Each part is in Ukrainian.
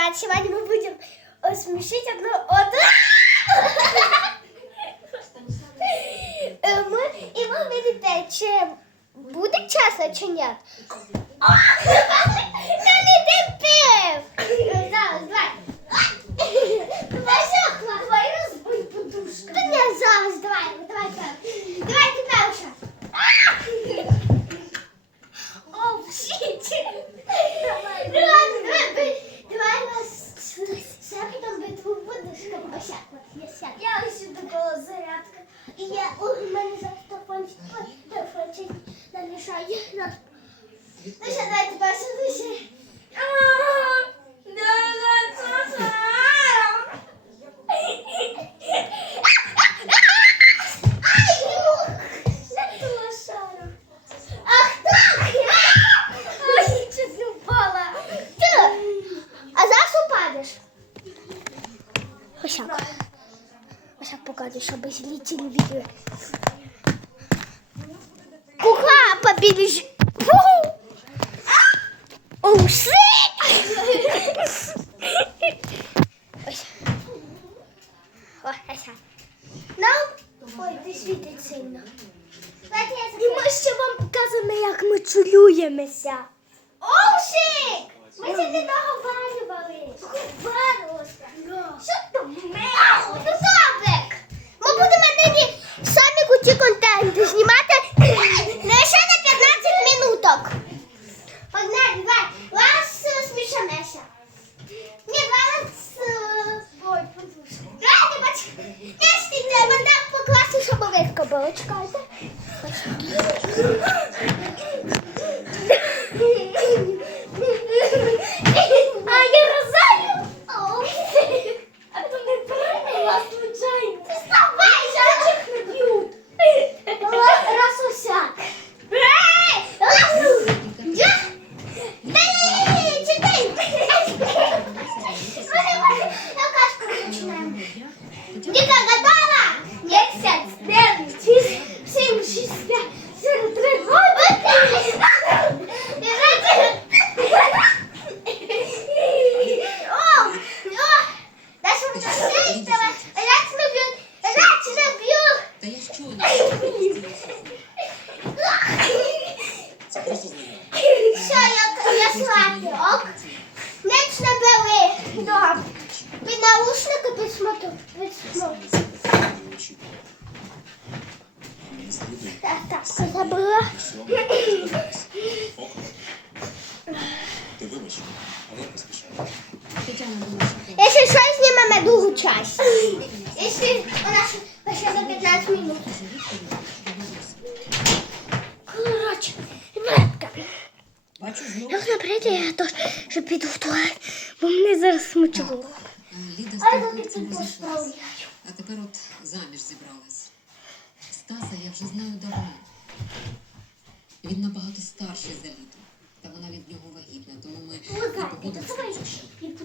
ребят, сегодня мы будем э, смешить одну одну. Мы... И ви видите, чи буде чесно, чи ні. Та не тепер. Зараз, давай. Давай, Сохла. Давай розбий подушку. Та не зараз, давай, давай, давай. Давай, ти перша. О, щит. Давай, давай, давай, давай нас сядемо битву подушками. Ось так от, я сяду. Я ось сюди коло зарядка. І я, у мене зараз телефончик, телефончик не мішає. На. Ну що, давайте перше, Ах так! Ой, чуть не впала. А зараз упадеш. Ось так. Ось так покажу, щоб зрители видели. Куха ось так. Нам? Ой, ти світить сильно. І ми ще вам покажемо, як ми чулюємося. Овшик! Ми це не договарювали. Що там? Мяу, добре. Будемо нині самі куті контенти знімати Та я ж чую, на це просто знайомо. Все, я, я слабі, ок? Неч не били. Добре. Під наушники під смоту. Під смоту. Так, так, забыла. Ти вибач, але я поспішаю. Якщо що, знімемо другу часть. Якщо у нас ще за 15 минут. Коротше, ребятка, як наперед я теж, щоб підготувати, бо мене зараз смучило. Ліда з. А тепер от заміж зібралась. Стаса я вже знаю давно. Він набагато старший за літу. Та вона від нього вагітна, тому ми не Лука, ти погодимося.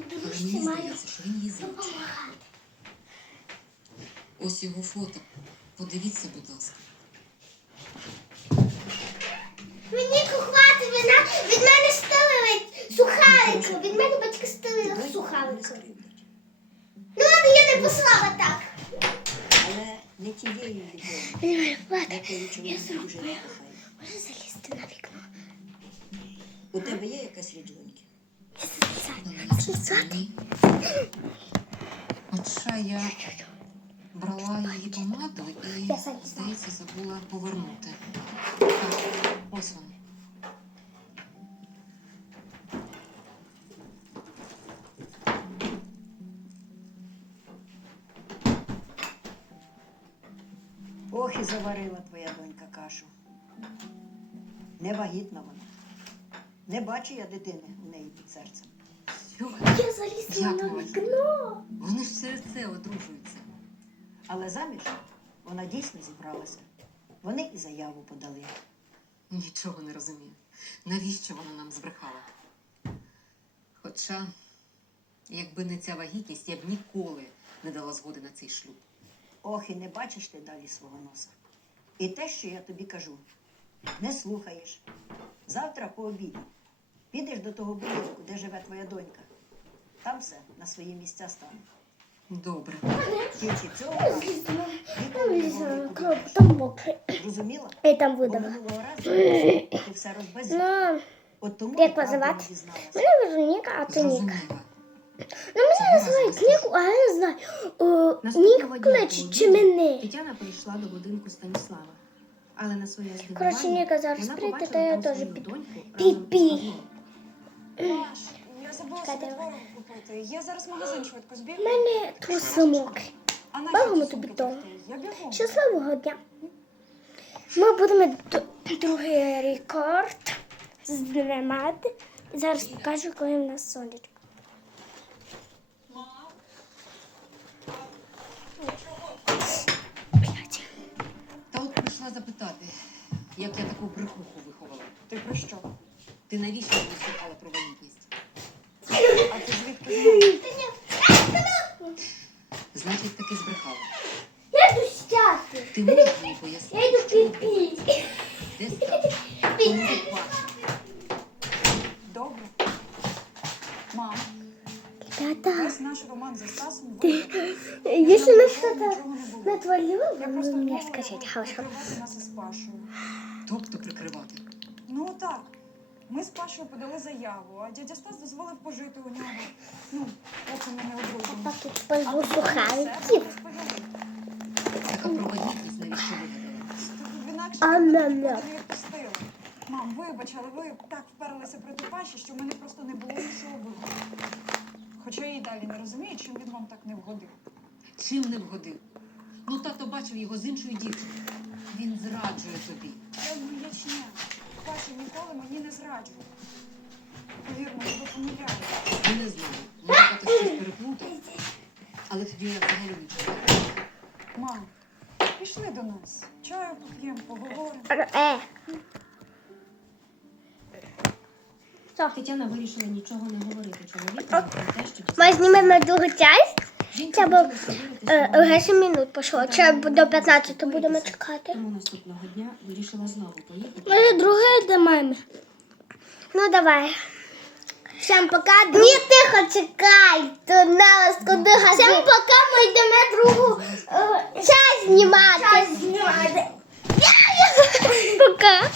Але мені здається, що він її допомагати. Ось його фото. Подивіться, будь ласка. Мені кухвати вина від мене стелили сухарики. Від мене батьки стелили сухарики. Ну ладно, я не послала так. Чоловік дуже не кохає. може залізти на вікно. У тебе є якась рідзонька? От Ні. Я брала її помаду і, здається, забула повернути. Ось вона. Ох, і заварила твоя донька кашу. Не вагітна вона. Не бачу я дитини у неї під серцем. Я залізла на вікно. Вони ж через це одружуються. Але заміж вона дійсно зібралася. Вони і заяву подали. Нічого не розумію. Навіщо вона нам збрехала? Хоча, якби не ця вагітність, я б ніколи не дала згоди на цей шлюб. Ох, і не бачиш ти далі свого носа. І те, що я тобі кажу, не слухаєш. Завтра по обіді підеш до того будинку, де живе твоя донька. Там все на свої місця стане. Добре. Тільки цього разу ніколи не говори куди йдеш. там мокрий. Зрозуміла? І там Бо видала. минулого разу ти все розбезив. Ну, От тому як дізналася. мене Вероніка, а ти Ніка. Зрозуміла. Ну, не Ніку, а я не знаю. О, Наступного дня кличе чи мене. Тетяна прийшла до будинку Станіслава. Але на своє здивування Коротше, Ніка зараз вона прийде, побачила то я там теж свою піду. доньку разом з Пі-пі. Павлом. Маш, я забула Чекайте. творог купити. Я зараз в магазин швидко У мене труси мокрі. А наші Бабу ми тобі сумки? Я бігом. Щасливого дня. Ми будемо д- другий рекорд знімати. Зараз покажу, коли в нас сонечко. Блядь. Та от прийшла запитати, як я таку брехуху виховала. Ти про що? Ти навіщо слухала про вагітність? А ти звідки знаєш? Весь наш роман за Стасом вигадав. якщо ми щось Нічого натворили, Я ви просто мені скажіть, хорошо? прикривати нас із Пашою. Тобто прикривати. Ну так. Ми з Пашою подали заяву, а дядя Стас дозволив пожити у нього. Ну, поки ми не сухариків. навіщо вигадала? Інакше А, відпустили. Мам, вибач, але ви так вперлися проти Паші, що в мене просто не було іншого вибору. Хоча я і далі не розумію, чим він вам так не вгодив. Чим не вгодив? Ну тато бачив його з іншою дівчиною. Він зраджує тобі. Я маячня. Паша ніколи мені не зраджував. Повір ви помиляєте. Я не знаю. Може, тато щось переплутав. Але тоді я взагалі нічого. не знаю. Мам, пішли до нас. Чаю поп'ємо, поговоримо. Е. Що? Тетяна вирішила нічого не говорити чоловіку про те, що Ми знімемо на другу часть. Це вирити е, свою 10 минут пішло. Це до 15 будемо чекати. Тому наступного дня вирішила знову поїхати. Може, друге до мами. Ну, давай. Всем пока. Ні, тихо, чекай. До нас куди Всем пока, ми йдемо другу е, часть знімати. Часть знімати. Пока.